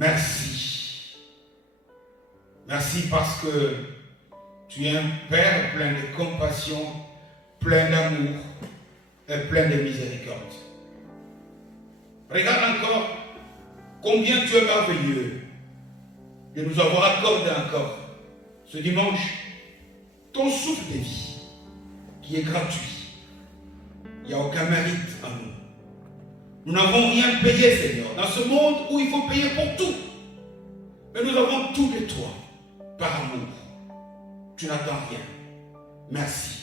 merci. Merci parce que tu es un Père plein de compassion, plein d'amour et plein de miséricorde. Regarde encore combien tu es merveilleux de nous avoir accordé encore ce dimanche ton souffle de vie qui est gratuit. Il n'y a aucun mérite en nous. Nous n'avons rien payé, Seigneur, dans ce monde où il faut payer pour tout. Mais nous avons tout de toi, par amour. Tu n'attends rien. Merci.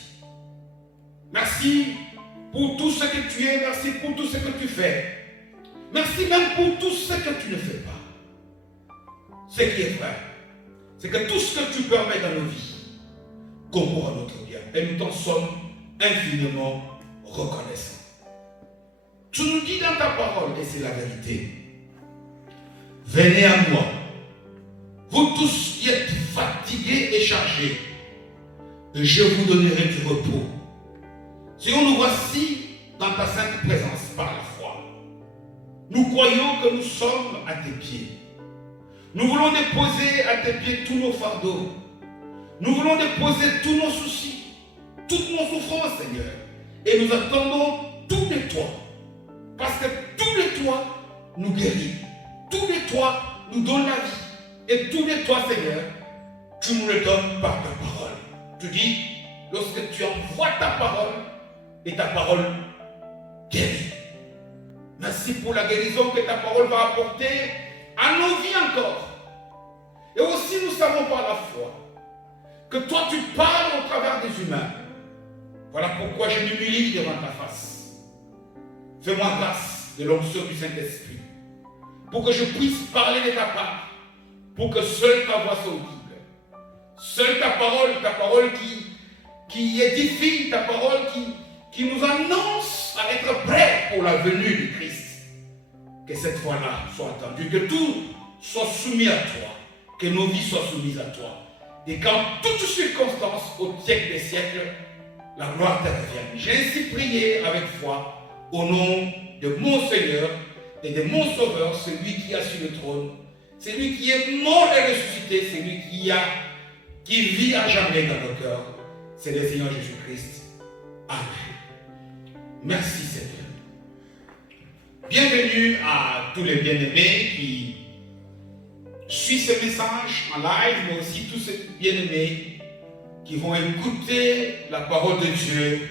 Merci pour tout ce que tu es, merci pour tout ce que tu fais. Merci même pour tout ce que tu ne fais pas. Ce qui est vrai, c'est que tout ce que tu permets dans nos vies concourt à notre bien. Et nous t'en sommes infiniment reconnaissants. Tu nous dis dans ta parole, et c'est la vérité, venez à moi, vous tous qui êtes fatigués et chargés, et je vous donnerai du repos. Seigneur, nous voici dans ta sainte présence par la foi. Nous croyons que nous sommes à tes pieds. Nous voulons déposer à tes pieds tous nos fardeaux. Nous voulons déposer tous nos soucis, toutes nos souffrances, Seigneur. Et nous attendons tout de toi. Parce que tout de toi nous guérit. Tout de toi nous donne la vie. Et tout de toi, Seigneur, tu nous le donnes par ta parole. Tu dis, lorsque tu envoies ta parole, et ta parole guérit. Merci pour la guérison que ta parole va apporter à nos vies encore. Et aussi nous savons par la foi que toi tu parles au travers des humains. Voilà pourquoi je m'humilie devant ta face. Fais-moi grâce de l'onction du Saint-Esprit pour que je puisse parler de ta part, pour que seule ta voix soit audible. Seule ta parole qui édifie, ta parole qui nous annonce à être prêts pour la venue du Christ. Que cette fois-là soit attendue, que tout soit soumis à toi, que nos vies soient soumises à toi. Et qu'en toutes circonstances, au siècle des siècles, la gloire te revienne. J'ai ainsi prié avec foi au nom de mon Seigneur et de mon Sauveur, celui qui a sur le trône, celui qui est mort et ressuscité, celui qui vit à jamais dans nos cœurs. C'est le Seigneur Jésus-Christ. Amen. Merci Seigneur. Bienvenue à tous les bien-aimés qui suivent ce message en live, mais aussi tous ces bien-aimés qui vont écouter la parole de Dieu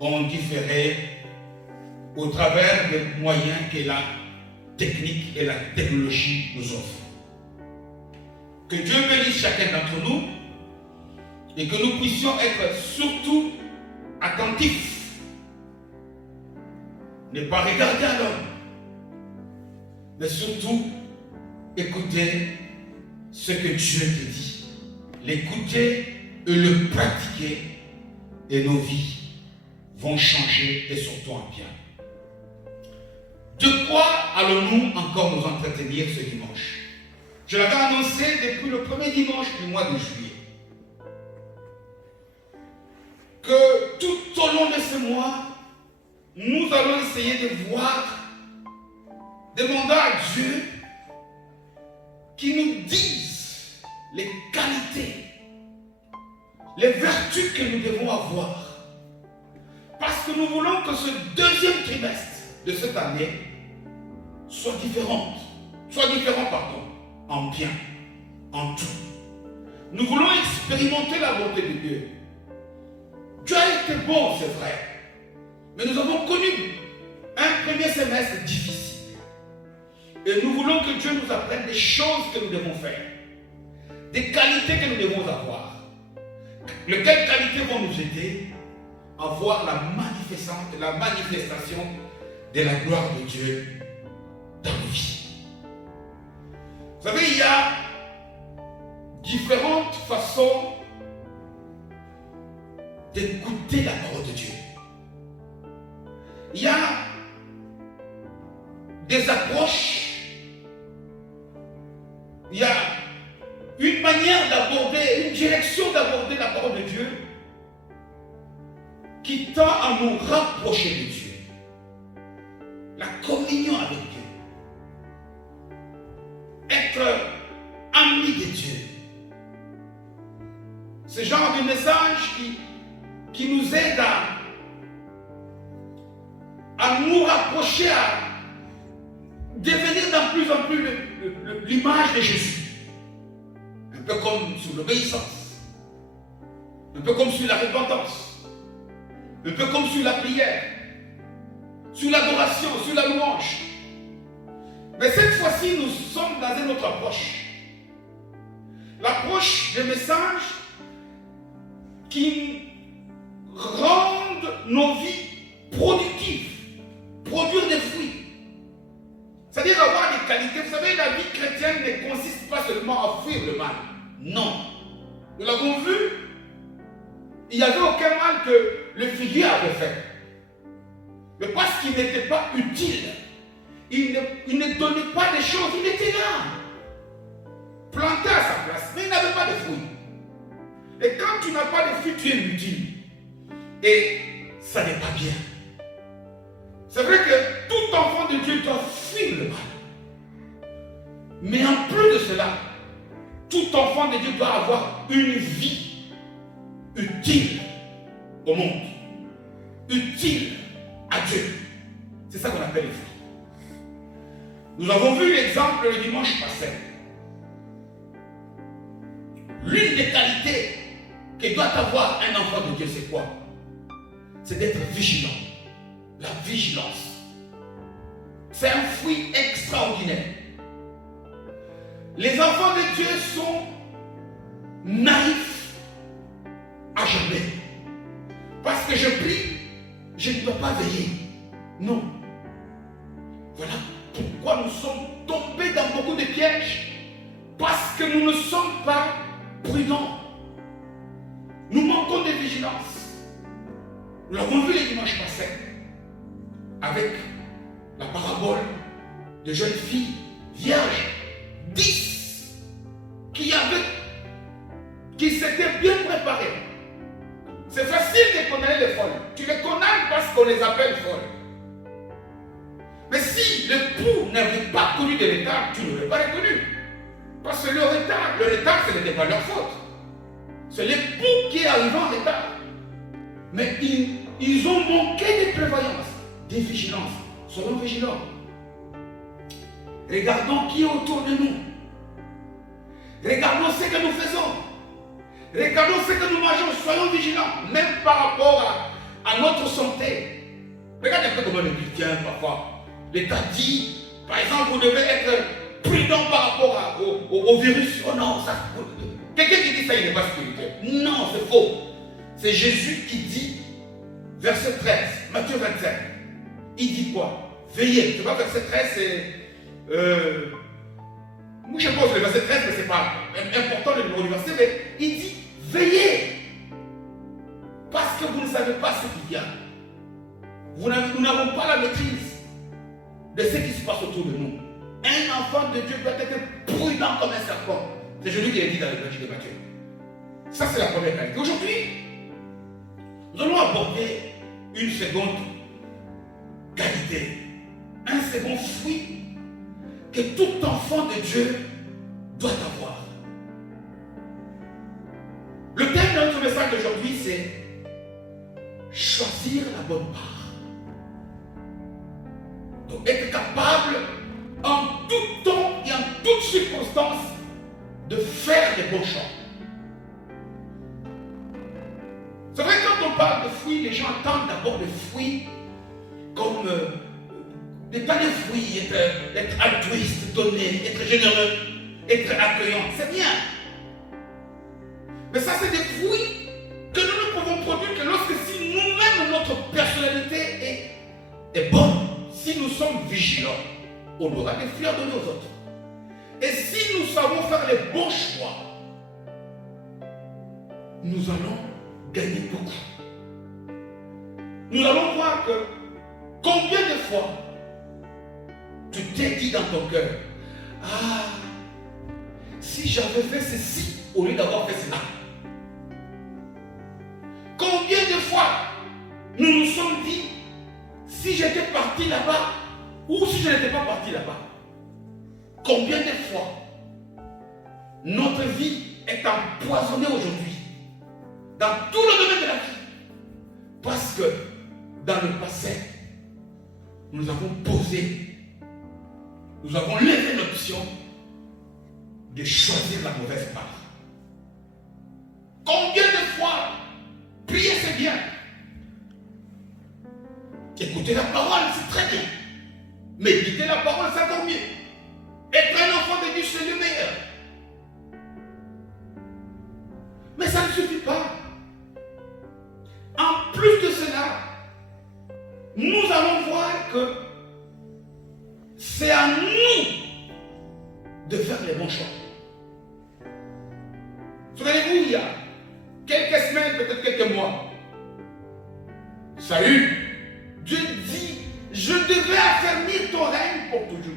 en différé au travers des moyens que la technique et la technologie nous offrent. Que Dieu bénisse chacun d'entre nous et que nous puissions être surtout attentifs. Ne pas regarder à l'homme, mais surtout écouter ce que Dieu te dit. L'écouter et le pratiquer, et nos vies vont changer et surtout en bien. De quoi allons-nous encore nous entretenir ce dimanche? Je l'avais annoncé depuis le premier dimanche du mois de juillet. Que tout au long de ce mois, nous allons essayer de voir, demander à Dieu qu'il nous dise les qualités, les vertus que nous devons avoir. Parce que nous voulons que ce deuxième trimestre de cette année soit différent, en bien, en tout. Nous voulons expérimenter la bonté de Dieu. Dieu a été bon, c'est vrai. Mais nous avons connu un premier semestre difficile. Et nous voulons que Dieu nous apprenne des choses que nous devons faire. Des qualités que nous devons avoir. Lesquelles qualités vont nous aider à voir la manifestation de la gloire de Dieu dans nos vies. Vous savez, il y a différentes façons d'écouter la parole de Dieu. Il y a des approches, il y a une manière d'aborder, une direction d'aborder la parole de Dieu qui tend à nous rapprocher de Dieu. La communion avec Dieu. ce genre de message qui nous aide à nous rapprocher, à devenir de plus en plus l'image de Jésus. Un peu comme sur l'obéissance, un peu comme sur la repentance, un peu comme sur la prière, sur l'adoration, sur la louange. Mais cette fois-ci, nous sommes dans une autre approche. L'approche des messages qui rendent nos vies productives, produire des fruits. C'est-à-dire avoir des qualités. Vous savez, la vie chrétienne ne consiste pas seulement à fuir le mal. Non. Nous l'avons vu, il n'y avait aucun mal que le figuier avait fait. Mais parce qu'il n'était pas utile, il ne donnait pas des choses, il était là, planté à sa place, mais il n'avait pas de fruits. Et quand tu n'as pas de fruits, tu es inutile. Et ça n'est pas bien. C'est vrai que tout enfant de Dieu doit fuir le mal. Mais en plus de cela, tout enfant de Dieu doit avoir une vie utile au monde, utile à Dieu. C'est ça qu'on appelle les fruits. Nous avons vu l'exemple le dimanche passé. L'une des qualités que doit avoir un enfant de Dieu, c'est quoi? C'est d'être vigilant. La vigilance. C'est un fruit extraordinaire. Les enfants de Dieu sont naïfs à jamais. Parce que je prie, je ne dois pas veiller. Non. Voilà pourquoi nous sommes tombés dans beaucoup de pièges. Parce que nous ne sommes pas prudents. Nous manquons de vigilance. Nous l'avons vu les dimanches passés avec la parabole de jeunes filles vierges, 10, qui s'étaient bien préparées. C'est facile de connaître les folles. Tu les connais parce qu'on les appelle folles. Mais si l'époux n'avait pas connu de retard, tu n'aurais pas reconnu. Parce que le retard, ce n'était pas leur faute. C'est l'époux qui est arrivé en retard. Mais ils ont manqué de prévoyance, de vigilance. Soyons vigilants. Regardons qui est autour de nous. Regardons ce que nous faisons. Regardons ce que nous mangeons. Soyons vigilants, même par rapport à notre santé. Regardez un peu comment les chrétiens, parfois, l'État dit, par exemple, vous devez être prudent par rapport au virus. Oh non, ça. Quelqu'un qui dit ça, il n'est pas spirituel. Non, c'est faux. C'est Jésus qui dit, verset 13, Matthieu 25. Il dit quoi? Veillez. C'est pas verset 13, c'est. Moi je pose le verset 13, mais ce n'est pas important le numéro du verset, mais il dit veillez. Parce que vous ne savez pas ce qui vient. Nous n'avons pas la maîtrise de ce qui se passe autour de nous. Un enfant de Dieu doit être prudent comme un serpent. C'est Jésus qui l'a dit dans l'évangile de Matthieu. Ça, c'est la première qualité. Aujourd'hui, nous allons aborder une seconde qualité, un second fruit que tout enfant de Dieu doit avoir. Le thème de notre message d'aujourd'hui, c'est choisir la bonne part. Donc être capable en tout temps et en toutes circonstances de faire des bons choix. C'est vrai, quand on parle de fruits, les gens entendent d'abord des fruits comme pas des fruits, être altruiste, donner, être généreux, être accueillant. C'est bien. Mais ça, c'est des fruits que nous ne pouvons produire que lorsque si nous-mêmes, notre personnalité est bonne, si nous sommes vigilants, on aura des fruits à donner aux autres. Et si nous savons faire les bons choix, nous allons gagner beaucoup. Nous allons voir que combien de fois tu t'es dit dans ton cœur, ah, si j'avais fait ceci au lieu d'avoir fait cela. Combien de fois nous nous sommes dit, si j'étais parti là-bas, ou si je n'étais pas parti là-bas. Combien de fois notre vie est empoisonnée aujourd'hui dans tout le domaine de la vie. Parce que dans le passé, nous avons posé, nous avons levé l'option de choisir la mauvaise part. Combien de fois prier c'est bien, écouter la parole c'est très bien, méditer la parole c'est encore mieux, être un enfant de Dieu c'est le meilleur. Mais ça ne suffit pas. En plus de cela, nous allons voir que c'est à nous de faire les bons choix. Souvenez-vous, il y a quelques semaines, peut-être quelques mois, Saül, Dieu dit, je devais affermir ton règne pour toujours.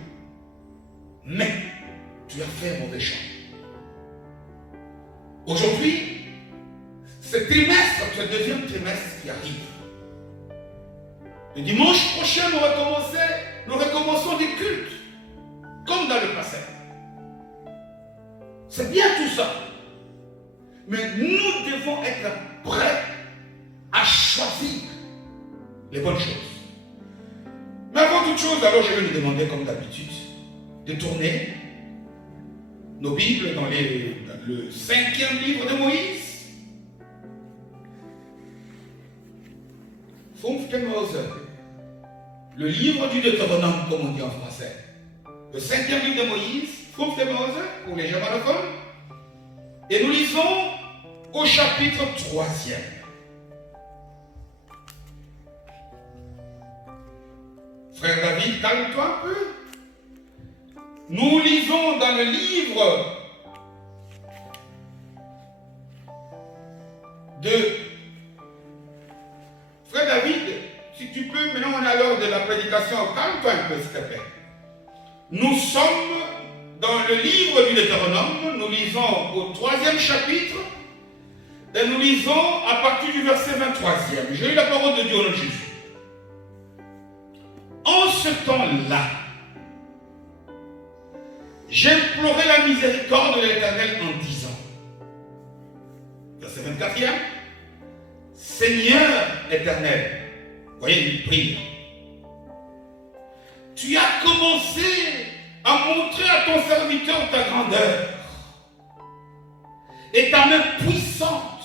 Mais tu as fait un mauvais choix. Aujourd'hui, ce trimestre, ce deuxième trimestre qui arrive, le dimanche prochain, nous recommençons des cultes, comme dans le passé. C'est bien tout ça. Mais nous devons être prêts à choisir les bonnes choses. Mais avant toute chose, alors je vais nous demander, comme d'habitude, de tourner nos Bibles dans le 5e livre de Moïse. Le livre du Deutéronome, comme on dit en français. Le 5e livre de Moïse, pour les germanophones. Et nous lisons au chapitre 3e. Frère David, calme-toi un peu. Nous lisons dans le livre de Frère David, si tu peux, maintenant on est à l'heure de la prédication, calme-toi un peu s'il te plaît. Nous sommes dans le livre du Deutéronome, nous lisons au 3e chapitre, et nous lisons à partir du verset 23e. J'ai eu la parole de Dieu au nom de Jésus. En ce temps-là, j'implorai la miséricorde de l'Éternel en disant, verset 24e, Seigneur éternel, voyez une prière. Tu as commencé à montrer à ton serviteur ta grandeur et ta main puissante.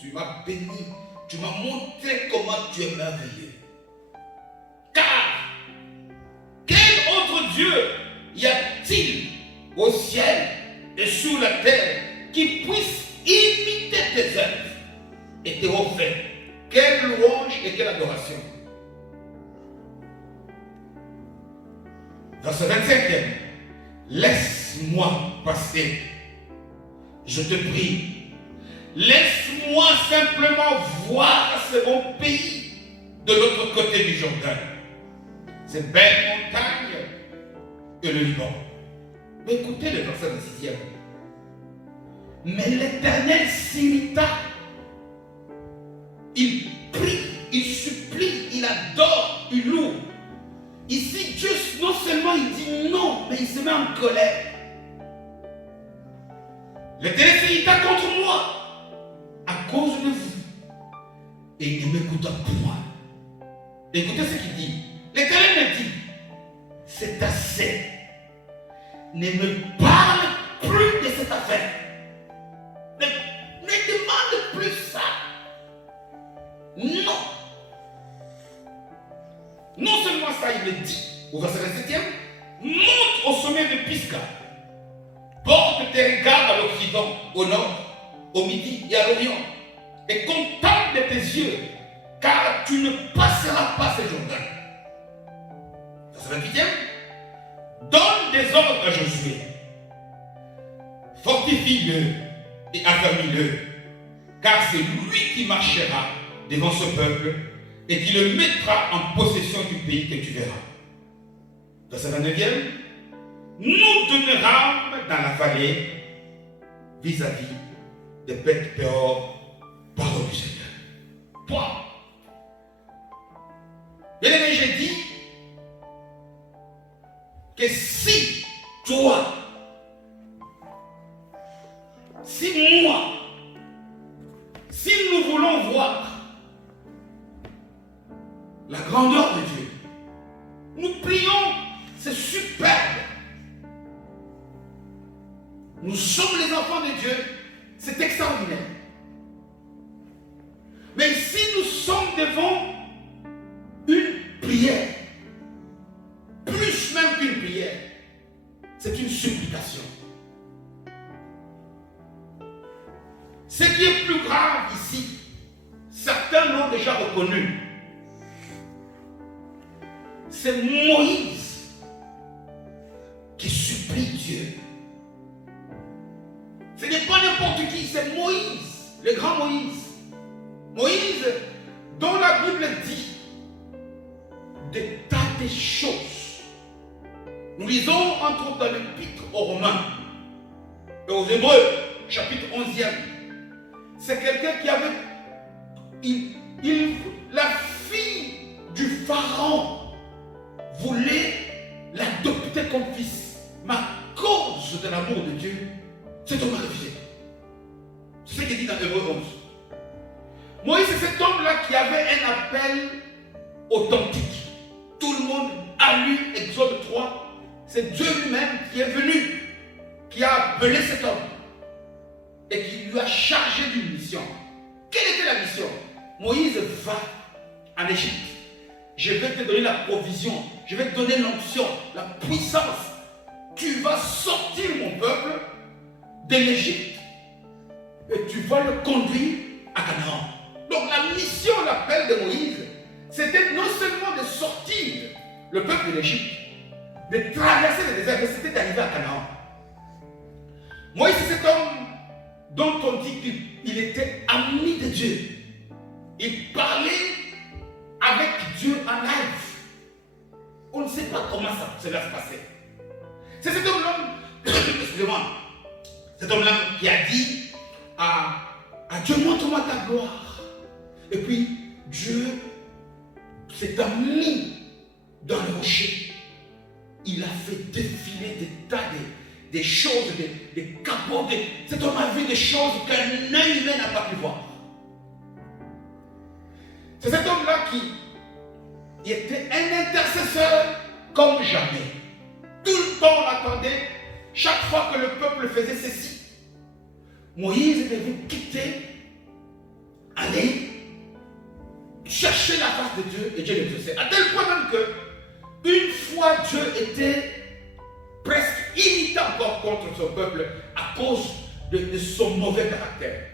Tu m'as béni, tu m'as montré comment tu es merveilleux. Car, quel autre Dieu y a-t-il au ciel et sur la terre qui puisse imiter tes œuvres et tes hauts faits? Quelle louange et quelle adoration. Verset 25e. Laisse-moi passer. Je te prie. Laisse-moi simplement voir ce bon pays de l'autre côté du Jourdain. Ces belles montagnes et le Liban. Mais écoutez le verset 26e. Mais l'Éternel s'irrita. Il prie, il supplie, il adore, il loue. Ici, Dieu, non seulement il dit non, mais il se met en colère. L'Éternel s'irrita contre moi à cause de vous. Et il ne m'écouta point. Écoutez ce qu'il dit. L'Éternel me dit, c'est assez. Ne me parle plus de cette affaire. Ne demande plus ça. Non. Non seulement ça, il le dit au verset 27e, monte au sommet de Pisga, porte tes regards à l'Occident, au nord, au midi et à l'Orient, et contemple de tes yeux, car tu ne passeras pas ce Jourdain. Verset 28e, donne des ordres à Josué, fortifie-le et affermis-le, car c'est lui qui marchera devant ce peuple et qui le mettra en possession du pays que tu verras. Verset 29e, nous demeurâmes dans la vallée vis-à-vis de Beth-Péor, parole du Seigneur. Point. Bien aimé, j'ai dit que si toi, si moi, si la grandeur de Dieu. Nous prions, c'est superbe. Nous sommes les enfants de Dieu, c'est extraordinaire. Mais si nous sommes devant une prière, plus même qu'une prière, c'est une supplication. Ce qui est plus grave ici, certains l'ont déjà reconnu, c'est Moïse qui supplie Dieu. Ce n'est pas n'importe qui, c'est Moïse, le grand Moïse. Moïse, dont la Bible dit des tas de choses. Nous lisons entre autres dans l'Épître aux Romains et aux Hébreux, chapitre 11e. C'est quelqu'un qui avait la fille du pharaon voulait l'adopter comme fils. Mais à cause de l'amour de Dieu, cet homme a refusé. C'est ce qu'il dit dans Hébreux 11. Moïse, c'est cet homme-là qui avait un appel authentique. Tout le monde a lu Exode 3. C'est Dieu lui-même qui est venu, qui a appelé cet homme et qui lui a chargé d'une mission. Quelle était la mission? Moïse, va en Égypte. Je vais te donner la provision, je vais te donner l'onction, la puissance. Tu vas sortir mon peuple de l'Égypte et tu vas le conduire à Canaan. Donc la mission, l'appel de Moïse, c'était non seulement de sortir le peuple de l'Égypte, de traverser le désert, mais c'était d'arriver à Canaan. Moïse, c'est cet homme dont on dit qu'il était ami de Dieu. Il parlait avec Dieu en live. On ne sait pas comment cela se passait. C'est cet homme-là, excusez-moi, cet homme-là qui a dit à Dieu, montre-moi ta gloire. Et puis, Dieu s'est mis dans le rocher. Il a fait défiler des tas des choses, des capots. Cet homme a vu des choses qu'un œil humain n'a pas pu voir. C'est cet homme-là qui était un intercesseur comme jamais. Tout le temps, on attendait, chaque fois que le peuple faisait ceci. Moïse devait quitter, aller chercher la face de Dieu et Dieu le faisait. À tel point même que, une fois, Dieu était presque irrité encore contre son peuple à cause de son mauvais caractère.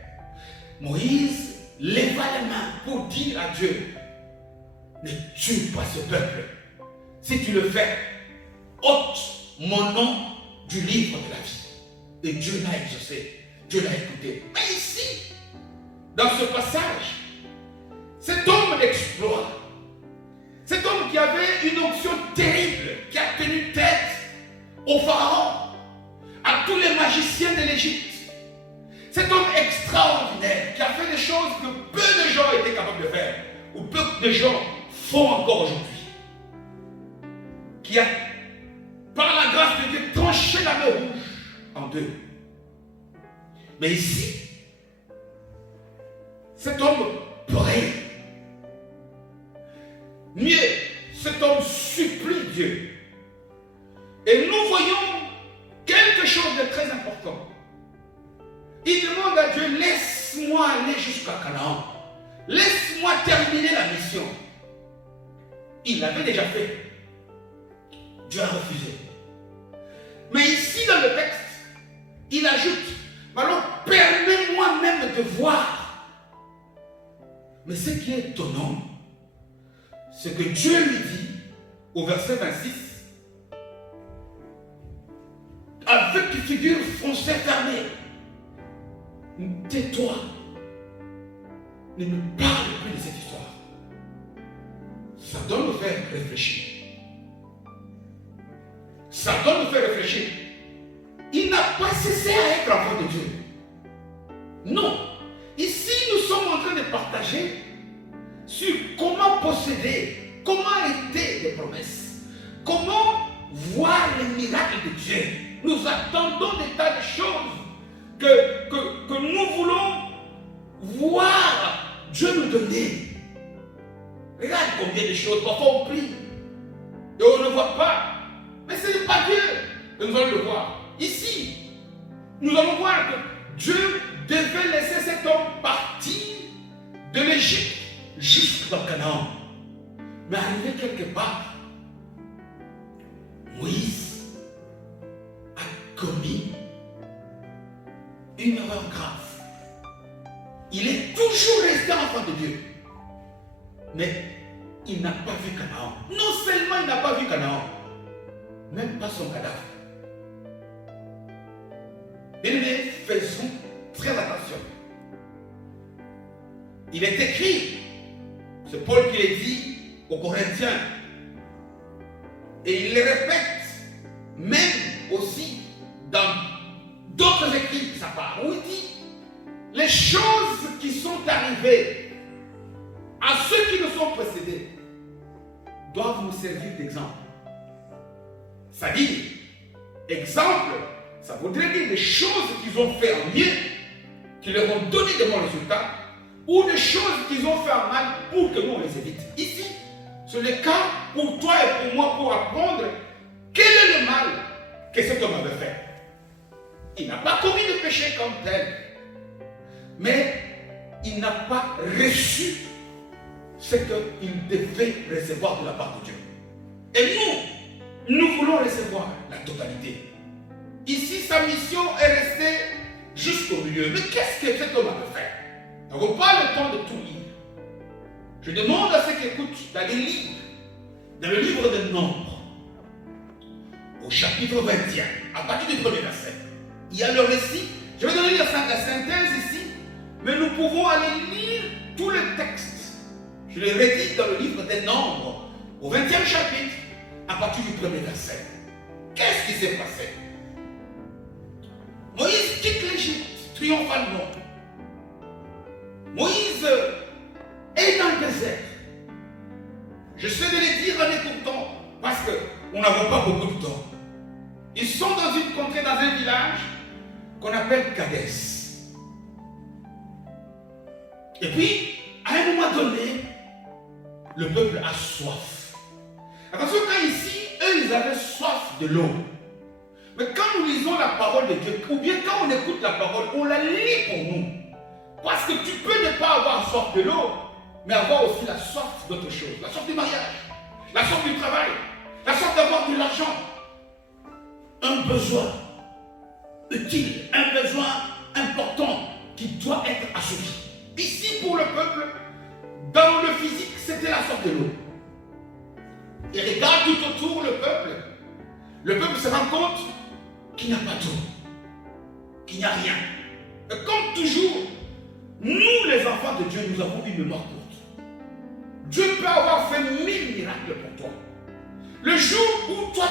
Moïse leva les mains pour dire à Dieu, ne tue pas ce peuple. Si tu le fais, ôte mon nom du livre de la vie. Et Dieu l'a exaucé, Dieu l'a écouté. Mais ici, dans ce passage, cet homme d'exploit, cet homme qui avait une onction terrible, qui a tenu tête au pharaon, à tous les magiciens de l'Égypte, cet homme extraordinaire qui a fait des choses que peu de gens étaient capables de faire, ou peu de gens font encore aujourd'hui, qui a, par la grâce de Dieu, tranché la mer Rouge en deux. Mais ici, cet homme prie. Mieux, cet homme supplie Dieu. Et nous voyons quelque chose de très important. Il demande à Dieu, laisse-moi aller jusqu'à Canaan. Laisse-moi terminer la mission. Il l'avait déjà fait. Dieu a refusé. Mais ici dans le texte, il ajoute, alors permets-moi même de voir. Mais ce qui est étonnant, c'est que Dieu lui dit, au verset 26, avec une figure foncée fermée, tais-toi, ne me parle plus de cette histoire. Ça doit nous faire réfléchir. Ça doit nous faire réfléchir. Il n'a pas cessé à être enfant de Dieu. Non. Ici, nous sommes en train de partager sur comment posséder, comment hériter les promesses, comment voir les miracles de Dieu. Nous attendons des tas de choses que nous voulons voir Dieu nous donner. Regarde combien de choses, parfois on prie. Et on ne voit pas. Mais ce n'est pas Dieu que nous allons le voir. Ici, nous allons voir que Dieu devait laisser cet homme partir de l'Égypte jusqu'en Canaan. Mais arrivé quelque part, Moïse a commis une erreur grave. Il est toujours resté enfant de Dieu. Mais il n'a pas vu Canaan. Non seulement il n'a pas vu Canaan, même pas son cadavre. Bien-aimés, faisons très attention. Il est écrit, c'est Paul qui l'a dit aux Corinthiens, et il le répète même aussi dans d'autres écrits, sa part, où il dit les choses qui sont arrivées à ceux qui nous sont précédés doivent nous servir d'exemple. C'est-à-dire, exemple, ça voudrait dire des choses qu'ils ont fait en mieux, qui leur ont donné de bons résultats, ou des choses qu'ils ont fait en mal pour que nous on les évite. Ici, c'est le cas pour toi et pour moi pour apprendre quel est le mal que cet homme avait fait. Il n'a pas commis de péché comme tel, mais il n'a pas reçu ce qu'il devait recevoir de la part de Dieu. Et nous voulons recevoir la totalité. Ici, sa mission est restée jusqu'au milieu. Mais qu'est-ce que cet homme avait fait? Nous n'avons pas le temps de tout lire. Je demande à ceux qui écoutent d'aller lire dans le livre des Nombres, au chapitre 21, à partir du premier verset. Il y a le récit. Je vais donner la synthèse ici, mais nous pouvons aller lire tous les textes. Je les redis dans le livre des Nombres, au 20e chapitre, à partir du premier verset. Qu'est-ce qui s'est passé? Moïse quitte l'Égypte triomphalement. Moïse est dans le désert. Je sais de les dire en écoutant, parce qu'on n'a pas beaucoup de temps. Ils sont dans une contrée, dans un village qu'on appelle Kadès. Et puis, à un moment donné, le peuple a soif. Attention, quand ici, eux, ils avaient soif de l'eau. Mais quand nous lisons la parole de Dieu, ou bien quand on écoute la parole, on la lit pour nous. Parce que tu peux ne pas avoir soif de l'eau, mais avoir aussi la soif d'autre chose. La soif du mariage, la soif du travail, la soif d'avoir de l'argent. Un besoin utile, un besoin important qui doit être assouvi. Ici, pour le peuple, dans le physique, c'était la soif de l'eau. Et regarde tout autour le peuple. Le peuple se rend compte qu'il n'y a pas d'eau, qu'il n'y a rien. Et comme toujours, nous les enfants de Dieu, nous avons une mémoire courte. Dieu peut avoir fait 1000 miracles pour toi. Le jour où toi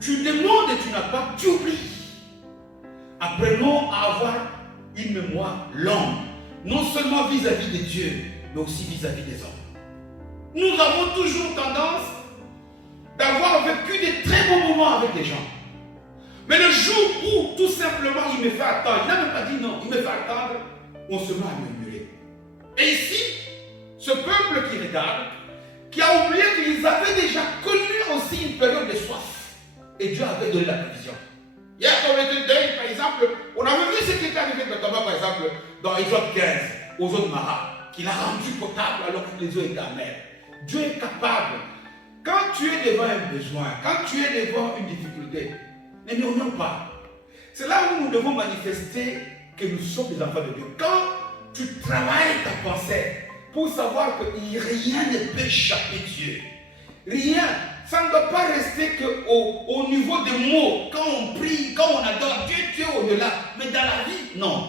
tu demandes et tu n'as pas, tu oublies. Apprenons à avoir une mémoire longue, non seulement vis-à-vis de Dieu, mais aussi vis-à-vis des hommes. Nous avons toujours tendance d'avoir vécu de très bons moments avec des gens. Mais le jour où, tout simplement, il me fait attendre, il n'a même pas dit non, il me fait attendre, on se met à murmurer. Et ici, ce peuple qui regarde, qui a oublié qu'ils avaient déjà connu aussi une période de soif. Et Dieu avait donné la provision. Hier, quand on était deuil, par exemple, on avait vu ce qui est arrivé notamment, par exemple, dans Exode 15, aux eaux de Mara, qu'il a rendu potable alors que les eaux étaient amères. Dieu est capable. Quand tu es devant un besoin, quand tu es devant une difficulté, ne murmure pas. C'est là où nous devons manifester que nous sommes des enfants de Dieu. Quand tu travailles ta pensée pour savoir que rien ne peut échapper Dieu, rien, ça ne doit pas rester qu'au niveau des mots. Quand on prie, quand on adore Dieu, Dieu est au-delà. Mais dans la vie, non.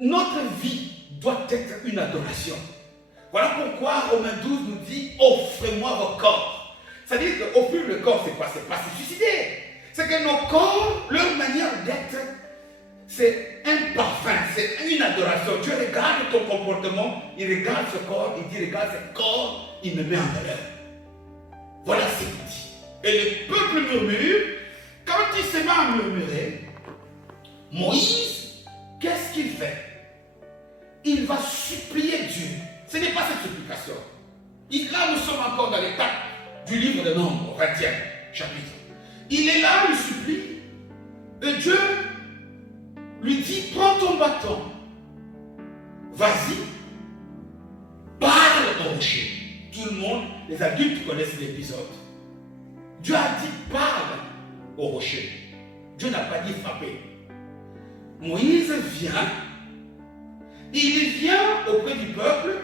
Notre vie doit être une adoration. Voilà pourquoi Romains 12 nous dit « Offrez-moi vos corps ». C'est-à-dire qu'offrir le corps, c'est quoi? C'est pas se suicider. C'est que nos corps, leur manière d'être, c'est un parfum, c'est une adoration. Dieu regarde ton comportement, il regarde ce corps, il dit regarde ce corps, il me met en valeur. Voilà ce qu'il dit. Et le peuple murmure. Quand il se met à murmurer, Moïse, qu'est-ce qu'il fait? Il va supplier Dieu. Ce n'est pas cette supplication. Là, sommes encore dans l'étape du livre de Nombres, 20e chapitre. Il est là, il supplie, et Dieu lui dit, prends ton bâton, vas-y, parle au rocher. Tout le monde, les adultes connaissent l'épisode. Dieu a dit, parle au rocher. Dieu n'a pas dit frapper. Moïse vient, il vient auprès du peuple,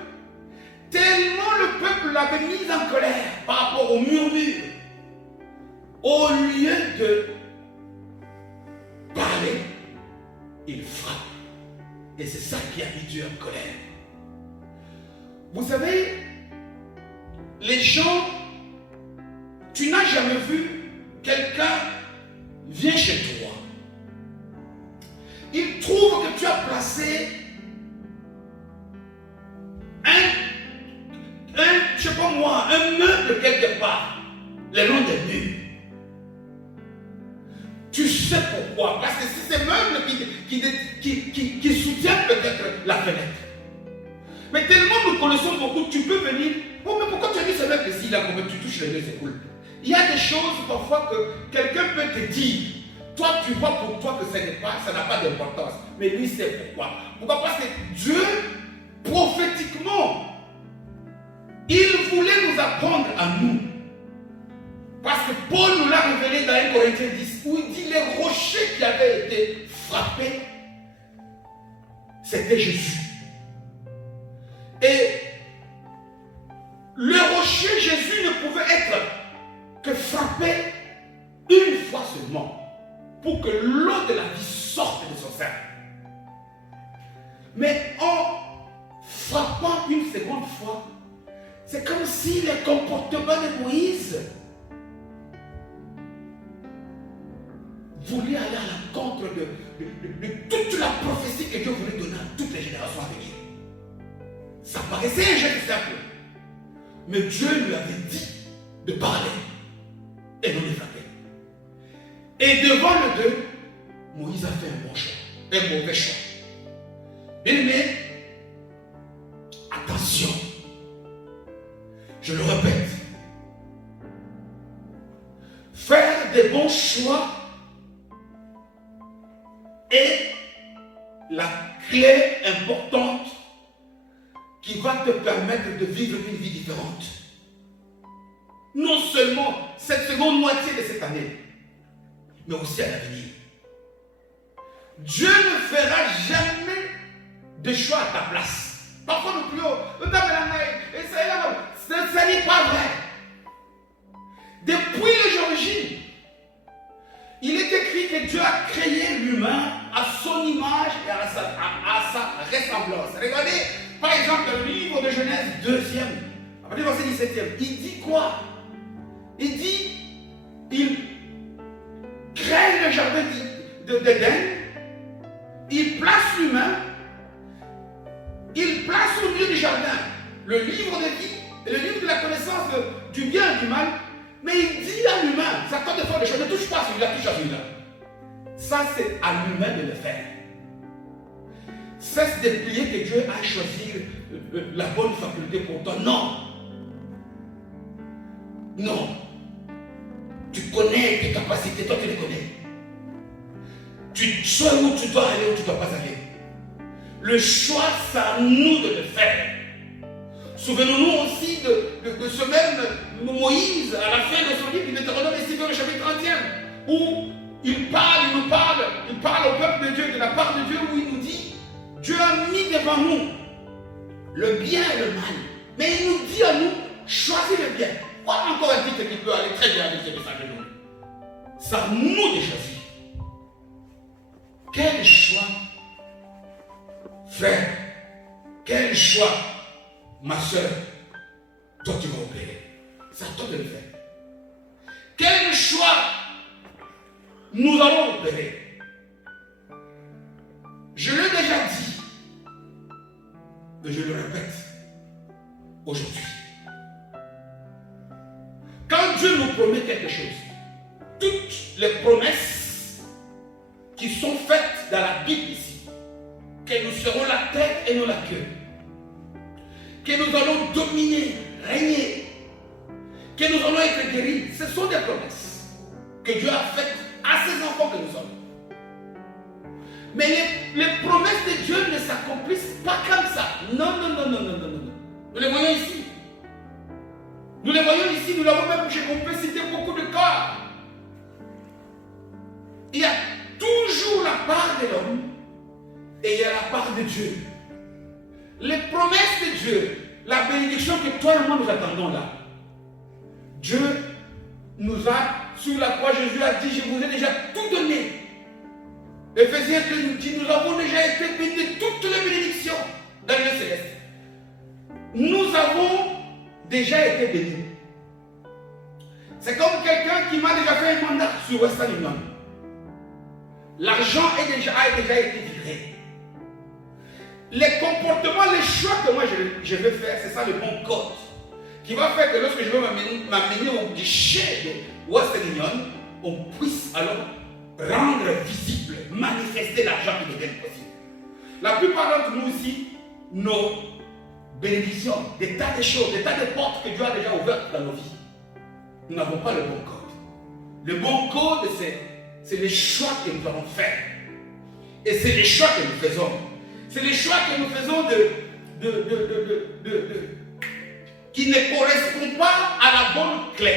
tellement le peuple l'avait mis en colère par rapport au murmure. Au lieu de parler, il frappe. Et c'est ça qui a mis Dieu en colère. Vous savez, les gens, tu n'as jamais vu quelqu'un vient chez toi. Il trouve que tu as placé je sais pas moi, un meuble quelque part, le long des murs. Tu sais pourquoi? Parce que c'est ces meubles qui soutiennent peut-être la fenêtre. Mais tellement nous connaissons beaucoup, tu peux venir. Oh, mais pourquoi tu as mis ce meuble ici, là, comme tu touches les deux, c'est cool. Il y a des choses parfois que quelqu'un peut te dire. Toi, tu vois pour toi que ça n'a pas d'importance. Mais lui, c'est pourquoi. Pourquoi? Parce que Dieu, prophétiquement, il voulait nous apprendre à nous. Parce que Paul nous l'a révélé dans 1 Corinthiens 10, où il dit les rochers qui avaient été frappés, c'était Jésus. Et le rocher, Jésus ne pouvait être que frappé une fois seulement, pour que l'eau de la vie sorte de son sein. Mais en frappant une seconde fois, c'est comme si le comportement de Moïse voulait aller à l'encontre de toute la prophétie que Dieu voulait donner à toutes les générations à venir. Ça paraissait un geste simple. Mais Dieu lui avait dit de parler et non de frapper. Et devant le deux, Moïse a fait un bon choix, un mauvais choix. Bien-aimé, attention. Je le répète. Faire des bons choix est la clé importante qui va te permettre de vivre une vie différente. Non seulement cette seconde moitié de cette année, mais aussi à l'avenir. Dieu ne fera jamais de choix à ta place. Parfois nous prions, ça n'est pas vrai. Depuis les origines, il est écrit que Dieu a créé l'humain à son image et à sa ressemblance. Regardez, par exemple, dans le livre de Genèse 2e, à partir du verset 17e, il dit quoi? Il dit, il crée le jardin d'Éden, il place l'humain, il place au milieu du jardin le livre de vie et le livre de la connaissance du bien et du mal, mais il dit à l'humain, ça compte de faire des choses, ne touche pas à celui-là, touche à celui-là. Ça, c'est à l'humain de le faire. Cesse de prier que Dieu a choisi la bonne faculté pour toi. Non. Non. Tu connais tes capacités, toi tu les connais. Tu sais où tu dois aller, où tu ne dois pas aller. Le choix, c'est à nous de le faire. Souvenons-nous aussi de ce même Moïse, à la fin de son livre, il Deutéronome ici dans le chapitre 30e, où il nous parle au peuple de Dieu, de la part de Dieu, où il nous dit, Dieu a mis devant nous le bien et le mal. Mais il nous dit à nous, choisis le bien. Voilà encore un titre qui peut aller très bien avec ce message de nous. C'est à nous de choisir. Quel choix faire? Quel choix, ma soeur, toi tu vas opérer? C'est à toi de le faire. Quel choix nous allons opérer? Je l'ai déjà dit, mais je le répète aujourd'hui. Quand Dieu nous promet quelque chose, toutes les promesses qui sont faites dans la Bible ici, que nous serons la tête et non la queue, que nous allons dominer, régner, que nous allons être guéris. Ce sont des promesses que Dieu a faites à ses enfants que nous sommes. Mais les promesses de Dieu ne s'accomplissent pas comme ça. Non, non, non, non, non, non, non. Nous les voyons ici. Nous les voyons ici, nous l'avons même, on peut citer beaucoup de cas. Il y a toujours la part de l'homme et il y a la part de Dieu. Les promesses de Dieu, la bénédiction que toi et moi nous attendons là. Dieu nous a, sur la croix, Jésus a dit, je vous ai déjà tout donné. Éphésiens 2 nous dit, nous avons déjà été bénis de toutes les bénédictions dans le céleste. Nous avons déjà été bénis. C'est comme quelqu'un qui m'a déjà fait un mandat sur Western Union. L'argent a déjà été viré. Les comportements, les choix que moi je vais faire, c'est ça le bon code. Qui va faire que lorsque je vais m'amener au guichet de Western Union, on puisse alors rendre visible, manifester l'argent qui devient possible. La plupart d'entre nous ici, nos bénédictions, des tas de choses, des tas de portes que Dieu a déjà ouvertes dans nos vies, nous n'avons pas le bon code. Le bon code, c'est les choix que nous allons faire. Et c'est les choix que nous faisons. C'est les choix que nous faisons qui ne correspondent pas à la bonne clé.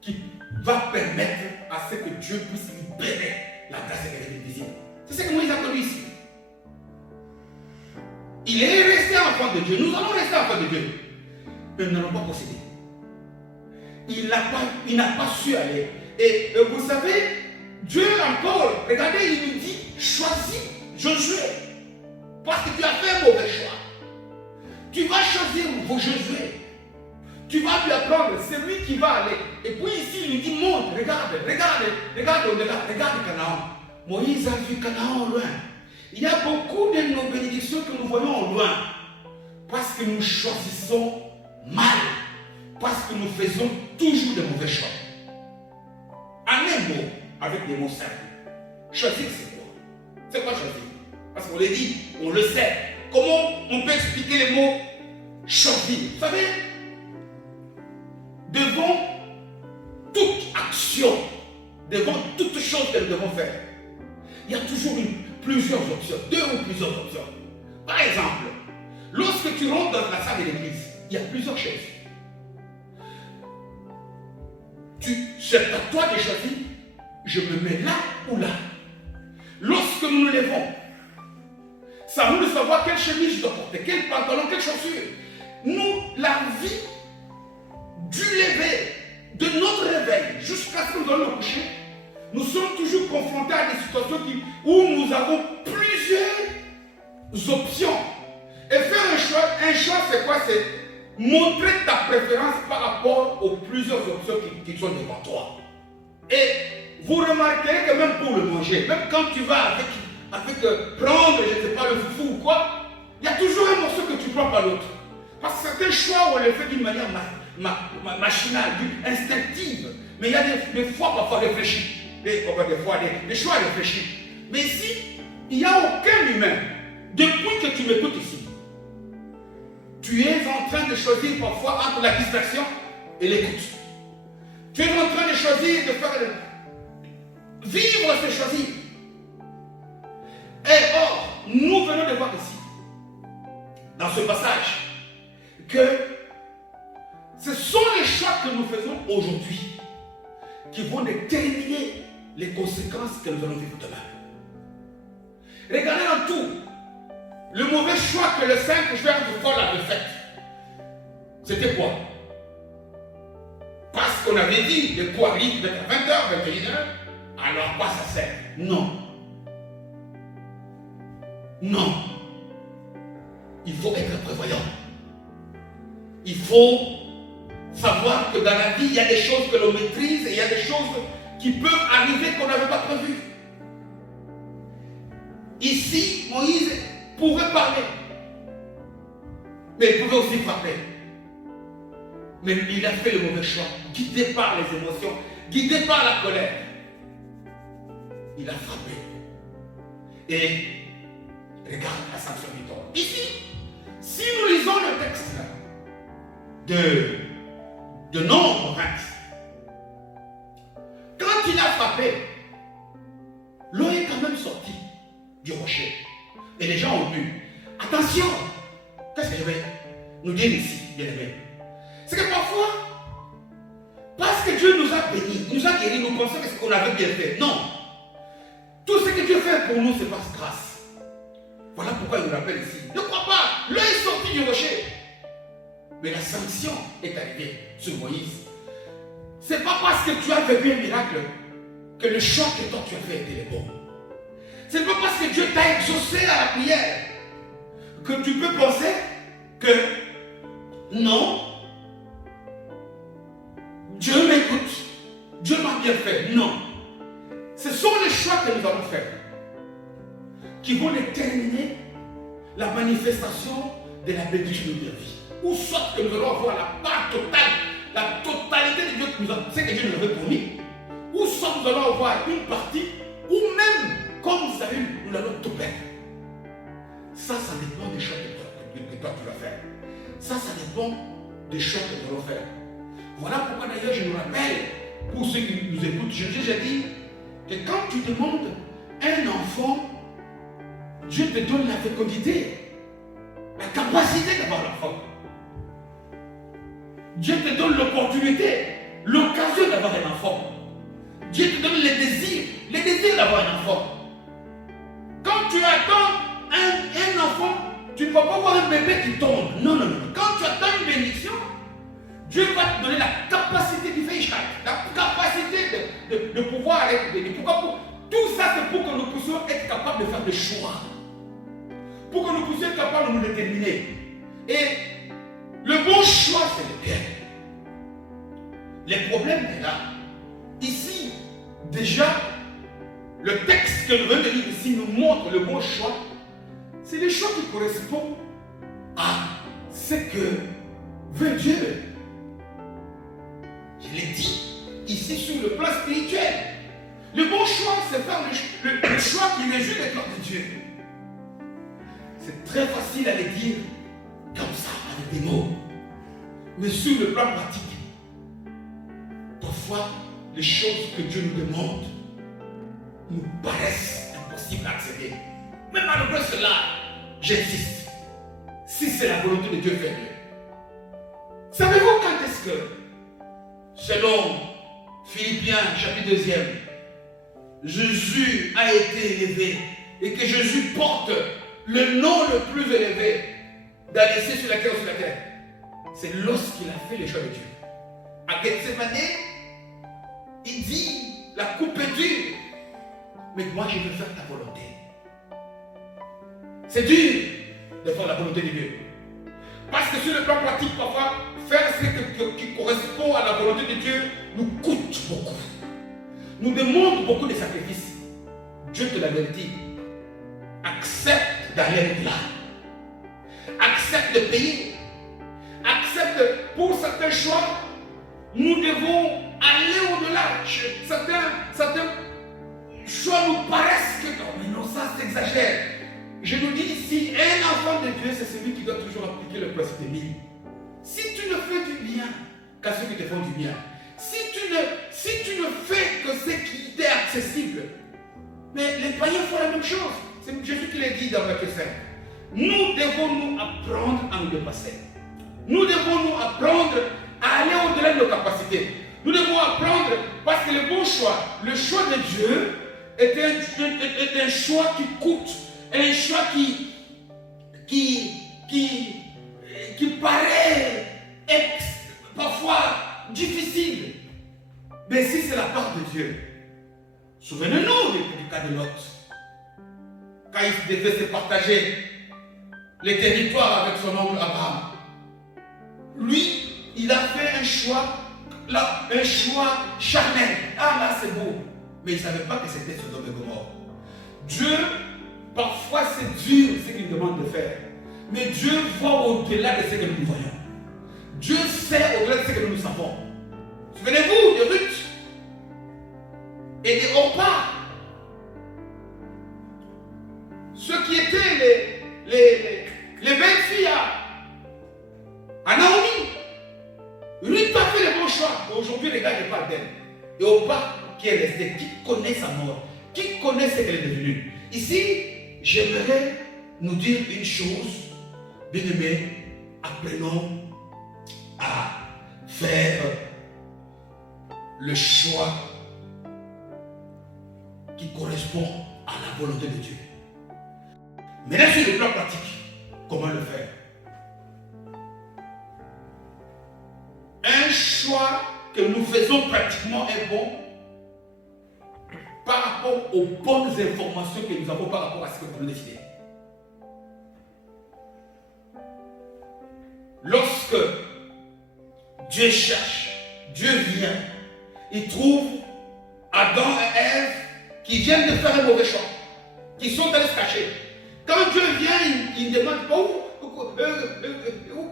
Qui va permettre à ce que Dieu puisse libérer la grâce et la visible. C'est ce que Moïse a connu ici. Il est resté enfant de Dieu. Nous allons rester enfant de Dieu. Mais nous n'allons pas posséder. Il n'a pas su aller. Et vous savez, Dieu encore, regardez, il nous dit, choisis Josué. Parce que tu as fait un mauvais choix. Tu vas choisir Josué. Tu vas lui apprendre, c'est lui qui va aller. Et puis ici, il lui dit, monte, regarde au-delà, regarde Canaan. Moïse a vu Canaan au loin. Il y a beaucoup de nos bénédictions que nous voyons au loin. Parce que nous choisissons mal. Parce que nous faisons toujours de mauvais choix. En un mot, avec des mots simples. Choisir, c'est quoi? C'est quoi choisir? Parce qu'on l'a dit, on le sait. Comment on peut expliquer les mots choisir? Vous savez, devant toute action, devant toute chose que nous devons faire, il y a toujours plusieurs options, deux ou plusieurs options. Par exemple, lorsque tu rentres dans la salle de l'église, il y a plusieurs choses. C'est à toi de choisir, je me mets là ou là. Lorsque nous nous levons, c'est à nous de savoir quelle chemise je dois porter, quel pantalon, quelle chaussure. Nous, la vie du lever, de notre réveil, jusqu'à ce que nous allons nous coucher, nous sommes toujours confrontés à des situations où nous avons plusieurs options. Et faire un choix, c'est quoi? C'est montrer ta préférence par rapport aux plusieurs options qui sont devant toi. Et vous remarquerez que même pour le manger, même quand tu vas avec prendre, je ne sais pas, le foufou ou quoi, il y a toujours un morceau que tu prends par l'autre. Parce que certains choix, on les fait d'une manière machinale, instinctive. Mais il y a des fois parfois réfléchis. Des choix réfléchis. Mais ici, il n'y a aucun humain, depuis que tu m'écoutes ici, tu es en train de choisir parfois entre la distraction et l'écoute. Tu es en train de choisir, de faire vivre, c'est choisir. Et or, nous venons de voir ici, dans ce passage, que ce sont les choix que nous faisons aujourd'hui qui vont déterminer les conséquences que nous allons vivre demain. Regardez dans tout. Le mauvais choix que le 5 juin de Paul avait fait, c'était quoi? Parce qu'on avait dit, le coup arrive d'être à 20h, 21h, alors quoi ça sert? Non. Non. Il faut être prévoyant. Il faut savoir que dans la vie, il y a des choses que l'on maîtrise et il y a des choses qui peuvent arriver qu'on n'avait pas prévues. Ici, Moïse pouvait parler, mais il pouvait aussi frapper. Mais il a fait le mauvais choix, guidé par les émotions, guidé par la colère. Il a frappé. Et regarde la sanction du tort. Ici, si nous lisons le texte de de non-province. Quand il a frappé, l'eau est quand même sortie du rocher. Et les gens ont bu. Attention, qu'est-ce que je vais nous dire ici, bien aimés? C'est que parfois, parce que Dieu nous a bénis, nous a guéris, nous pensons que ce qu'on avait bien fait. Non. Tout ce que Dieu fait pour nous, c'est par grâce. Voilà pourquoi il nous rappelle ici. Ne crois pas, l'eau est sortie du rocher. Mais la sanction est arrivée sur Moïse. Ce n'est pas parce que tu as vécu un miracle que le choix que toi tu as fait était bon. Ce n'est pas parce que Dieu t'a exaucé à la prière que tu peux penser que non, Dieu m'écoute, Dieu m'a bien fait. Non. Ce sont les choix que nous allons faire qui vont déterminer la manifestation de la bénédiction de notre vie. Ou soit que nous allons avoir la part totale, la totalité de Dieu, ce que Dieu nous avait promis, ou soit nous allons avoir une partie, ou même, comme Saül, nous allons tout perdre. Ça dépend des choix que toi tu vas faire. Ça dépend des choix que nous allons faire. Voilà pourquoi d'ailleurs je nous rappelle, pour ceux qui nous écoutent, j'ai dit que quand tu demandes un enfant, Dieu te donne la fécondité, la capacité d'avoir l'enfant. Dieu te donne l'opportunité, l'occasion d'avoir un enfant. Dieu te donne les désirs d'avoir un enfant. Quand tu attends un enfant, tu ne vas pas voir un bébé qui tombe. Non. Quand tu attends une bénédiction, Dieu va te donner la capacité du Fähigkeit, la capacité de pouvoir arrêter. Tout ça, c'est pour que nous puissions être capables de faire des choix. Pour que nous puissions être capables de nous déterminer. Et le bon choix, c'est le bien. Les problèmes sont là. Ici, déjà, le texte que nous venons de lire ici nous montre le bon choix. C'est le choix qui correspond à ce que veut Dieu. Je l'ai dit ici sur le plan spirituel. Le bon choix, c'est faire le choix qui réjouit le cœur de Dieu. C'est très facile à le dire comme ça, avec des mots. Mais sur le plan pratique, parfois, les choses que Dieu nous demande nous paraissent impossibles à accéder. Mais malgré cela, j'insiste. Si c'est la volonté de Dieu, faites-le. Savez-vous quand est-ce que, selon Philippiens chapitre 2, Jésus a été élevé et que Jésus porte le nom le plus élevé d'aller sur la terre ou sur la terre? C'est lorsqu'il a fait le choix de Dieu. À Gethsemane, il dit, la coupe est dure, mais moi je veux faire ta volonté. C'est dur de faire la volonté de Dieu. Parce que sur le plan pratique, parfois, faire ce qui correspond à la volonté de Dieu nous coûte beaucoup. Nous demande beaucoup de sacrifices. Dieu te l'avait dit. Accepte d'aller au-delà. Accepte de payer. Accepte pour certains choix. Nous devons aller au-delà. Certains choix nous paraissent que non, mais non, ça s'exagère. Je nous dis ici, un enfant de Dieu, c'est celui qui doit toujours appliquer le principe de mille. Si tu ne fais du bien qu'à ceux qui te font du bien, si tu ne fais que ce qui t'est accessible, mais les païens font la même chose. C'est Jésus qui l'a dit dans Matthieu 5. Nous devons nous apprendre à nous dépasser. Nous devons nous apprendre à aller au-delà de nos capacités. Nous devons apprendre parce que le bon choix, le choix de Dieu est un choix qui coûte, un choix qui paraît parfois difficile. Mais si c'est la part de Dieu, souvenez-nous du cas de Lot. Quand il devait se partager les territoires avec son oncle Abraham, lui, il a fait un choix charnel. Ah là, c'est beau. Mais il ne savait pas que c'était Sodome et Gomorrhe. Dieu, parfois c'est dur ce qu'il demande de faire. Mais Dieu voit au-delà de ce que nous voyons. Dieu sait au-delà de ce que nous savons. Souvenez-vous de Ruth et de Orpa. Ceux qui étaient les belles filles à Naomi. Ruth a fait le bon bon choix. Aujourd'hui, les gars, je parle d'elle. Et au pas qui est resté, qui connaît sa mort, qui connaît ce qu'elle est devenue. Ici, j'aimerais nous dire une chose, bien aimé, apprenons à faire le choix qui correspond à la volonté de Dieu. Maintenant, sur le plan pratique, comment le faire? Un choix que nous faisons pratiquement est bon par rapport aux bonnes informations que nous avons par rapport à ce que nous avons décidé. Lorsque Dieu cherche, Dieu vient, il trouve Adam et Ève qui viennent de faire un mauvais choix, qui sont allés se cacher. Quand Dieu vient, il demande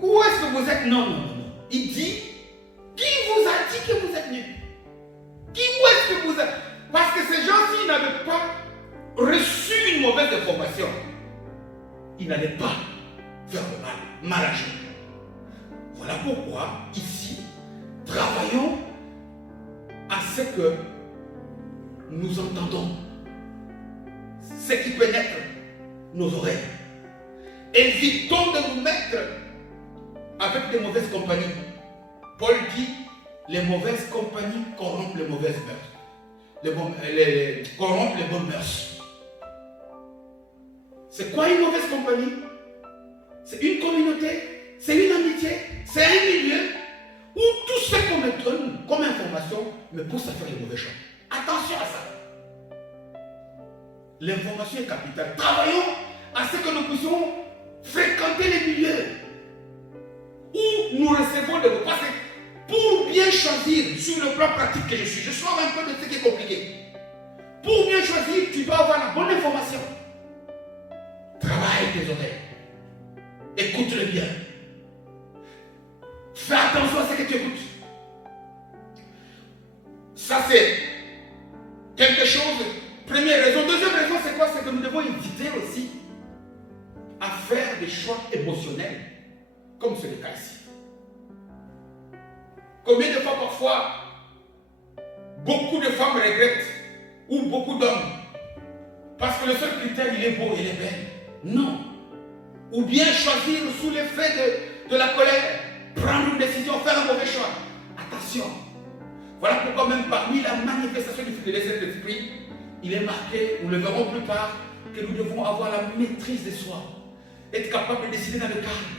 où est-ce que vous êtes? Non. Il dit, qui vous a dit que vous êtes nus? Où est-ce que vous êtes? Parce que ces gens-ci n'avaient pas reçu une mauvaise information. Ils n'allaient pas faire le mal agir. Voilà pourquoi, ici, travaillons à ce que nous entendons, ce qui pénètre nos oreilles. Évitons de nous mettre avec des mauvaises compagnies. Paul dit, les mauvaises compagnies corrompent les mauvaises mœurs. Corrompent les bonnes mœurs. C'est quoi une mauvaise compagnie? C'est une communauté, c'est une amitié, c'est un milieu où tout ce qu'on me donne comme information me pousse à faire les mauvais choix. Attention à ça. L'information est capitale. Travaillons à ce que nous puissions fréquenter les milieux où nous recevons des mots. Parce que pour bien choisir sur le plan pratique que je sors un peu de ce qui est compliqué. Pour bien choisir, tu dois avoir la bonne information. Travaille tes oreilles. Écoute-le bien. Fais attention à ce que tu écoutes. Ça, c'est quelque chose. Première raison. Deuxième raison, c'est quoi? C'est que nous devons éviter aussi à faire des choix émotionnels, comme c'est le cas ici. Combien de fois, parfois, beaucoup de femmes regrettent, ou beaucoup d'hommes, parce que le seul critère, il est beau, il est belle. Non. Ou bien choisir sous l'effet de la colère, prendre une décision, faire un mauvais choix. Attention. Voilà pourquoi même parmi la manifestation du fruit de Saint-Esprit, il est marqué, nous le verrons plus tard, que nous devons avoir la maîtrise de soi. Être capable de décider dans le calme,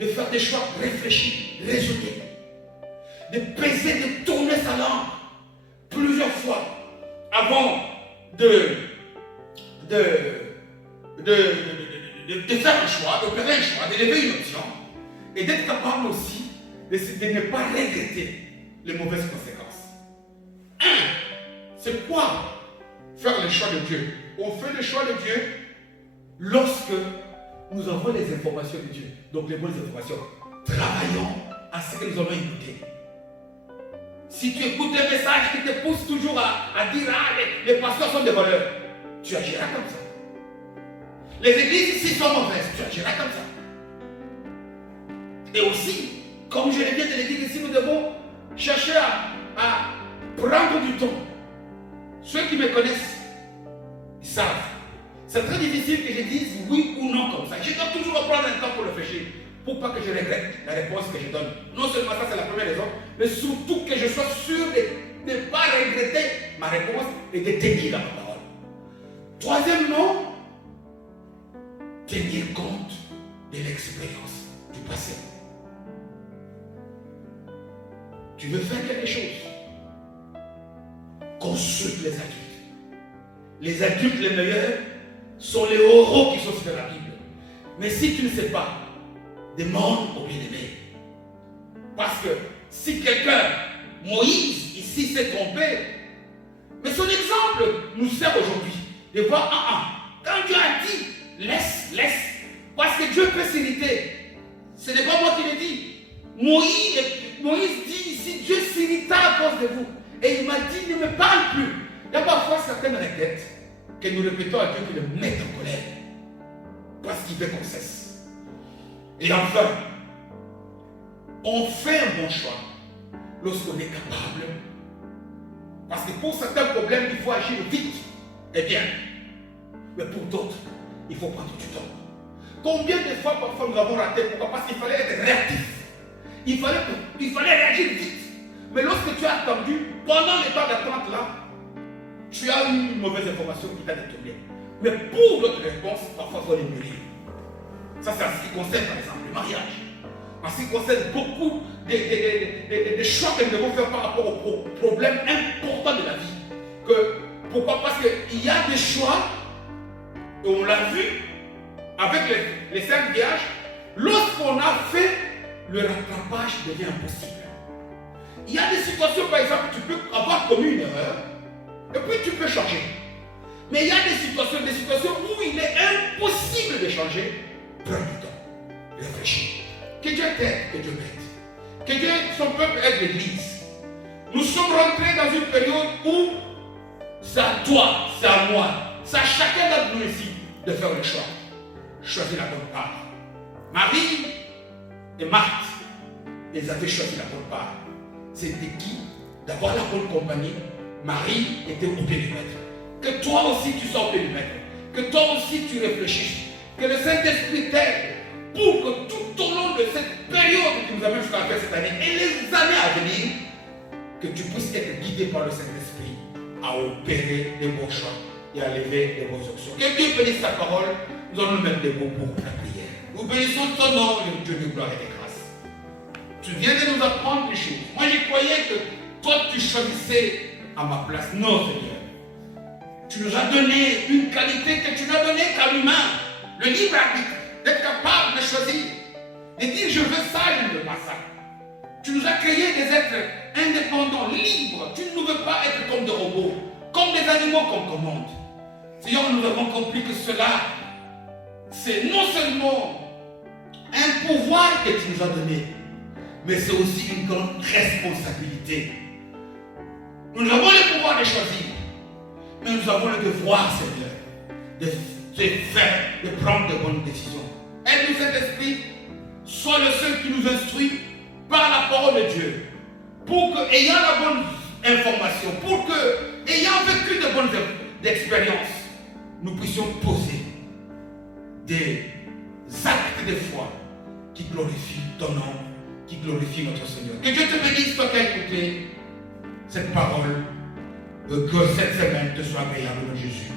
de faire des choix réfléchis, raisonnés, de peser, de tourner sa langue plusieurs fois avant de faire un choix, d'opérer un choix, d'élever une option, et d'être capable aussi de ne pas regretter les mauvaises conséquences. C'est quoi faire le choix de Dieu? On fait le choix de Dieu lorsque nous avons les informations de Dieu, donc les bonnes informations. Travaillons à ce que nous allons écouter. Si tu écoutes un message qui te pousse toujours à dire les pasteurs sont des voleurs, tu agiras comme ça. Les églises ici sont mauvaises, tu agiras comme ça. Et aussi, comme je le viens de le dire ici, nous devons chercher à prendre du temps. Ceux qui me connaissent, ils savent. C'est très difficile que je dise oui ou non comme ça. Je dois toujours prendre un temps pour réfléchir, pour pas que je regrette la réponse que je donne. Non seulement ça, c'est la première raison, mais surtout que je sois sûr de ne pas regretter ma réponse et de tenir dans ma parole. Troisièmement, tenir compte de l'expérience du passé. Tu veux faire quelque chose, consulte les adultes. Les adultes les meilleurs sont les oraux qui sont sur la Bible. Mais si tu ne sais pas, demande au bien-aimé. Parce que si quelqu'un, Moïse, ici s'est trompé, mais son exemple nous sert aujourd'hui de voir, quand Dieu a dit, laisse, parce que Dieu peut s'irriter. Ce n'est pas moi qui le dis. Moïse dit ici, Dieu s'irrita à cause de vous. Et il m'a dit, ne me parle plus. Il y a parfois certaines requêtes que nous répétons à Dieu qui le mettent en colère. Parce qu'il veut qu'on cesse. Et enfin, on fait un bon choix lorsqu'on est capable. Parce que pour certains problèmes, il faut agir vite et bien. Mais pour d'autres, il faut prendre du temps. Combien de fois parfois nous avons raté? Pourquoi? Parce qu'il fallait être réactif. Il fallait réagir vite. Mais lorsque tu as attendu, pendant les temps d'attente là, tu as eu une mauvaise information qui t'a détourné. Mais pour d'autres réponses, parfois il faut les mûrir. Ça, c'est en ce qui concerne par exemple le mariage. En ce qui concerne beaucoup des choix que nous devons faire par rapport aux problèmes importants de la vie. Pourquoi? Parce qu'il y a des choix, et on l'a vu avec les 5 villages, lorsqu'on a fait, le rattrapage devient impossible. Il y a des situations, par exemple, tu peux avoir commis une erreur, et puis tu peux changer. Mais il y a des situations où il est impossible de changer. Prends du temps, réfléchis. Que Dieu t'aide, que Dieu m'aide. Que Dieu, son peuple, aide l'Église. Nous sommes rentrés dans une période où c'est à toi, c'est à moi, c'est à chacun d'entre nous ici de faire le choix. Choisir la bonne part. Marie et Marthe, ils avaient choisi la bonne part. C'était qui? D'avoir la bonne compagnie. Marie était au pied du maître. Que toi aussi tu sois au pied du maître. Que toi aussi tu réfléchisses. Que le Saint-Esprit t'aide pour que tout au long de cette période qui nous amène jusqu'à la fin de cette année et les années à venir, que tu puisses être guidé par le Saint-Esprit à opérer des bons choix et à lever des bonnes options. Que Dieu bénisse sa parole. Nous allons nous mettre des mots pour la prière. Nous bénissons ton nom, le Dieu de gloire et de grâce. Tu viens de nous apprendre des choses. Moi, je croyais que toi, tu choisissais à ma place. Non, Seigneur. Tu nous as donné une qualité que tu n'as donnée qu'à l'humain. Le libre arbitre. D'être capable de choisir. De dire, je veux ça, je ne veux pas ça. Tu nous as créés des êtres indépendants, libres. Tu ne nous veux pas être comme des robots, comme des animaux qu'on commande. Seigneur, nous avons compris que cela, c'est non seulement un pouvoir que tu nous as donné, mais c'est aussi une grande responsabilité. Nous avons le pouvoir de choisir, mais nous avons le devoir, Seigneur, de faire, de prendre de bonnes décisions. Aide-nous, Saint-Esprit, sois le seul qui nous instruit par la parole de Dieu, pour que, ayant la bonne information, pour que, ayant vécu de bonnes expériences, nous puissions poser des actes de foi qui glorifient ton nom, qui glorifient notre Seigneur. Que Dieu te bénisse, toi qui as écouté cette parole, que cette semaine te soit agréable, Jésus.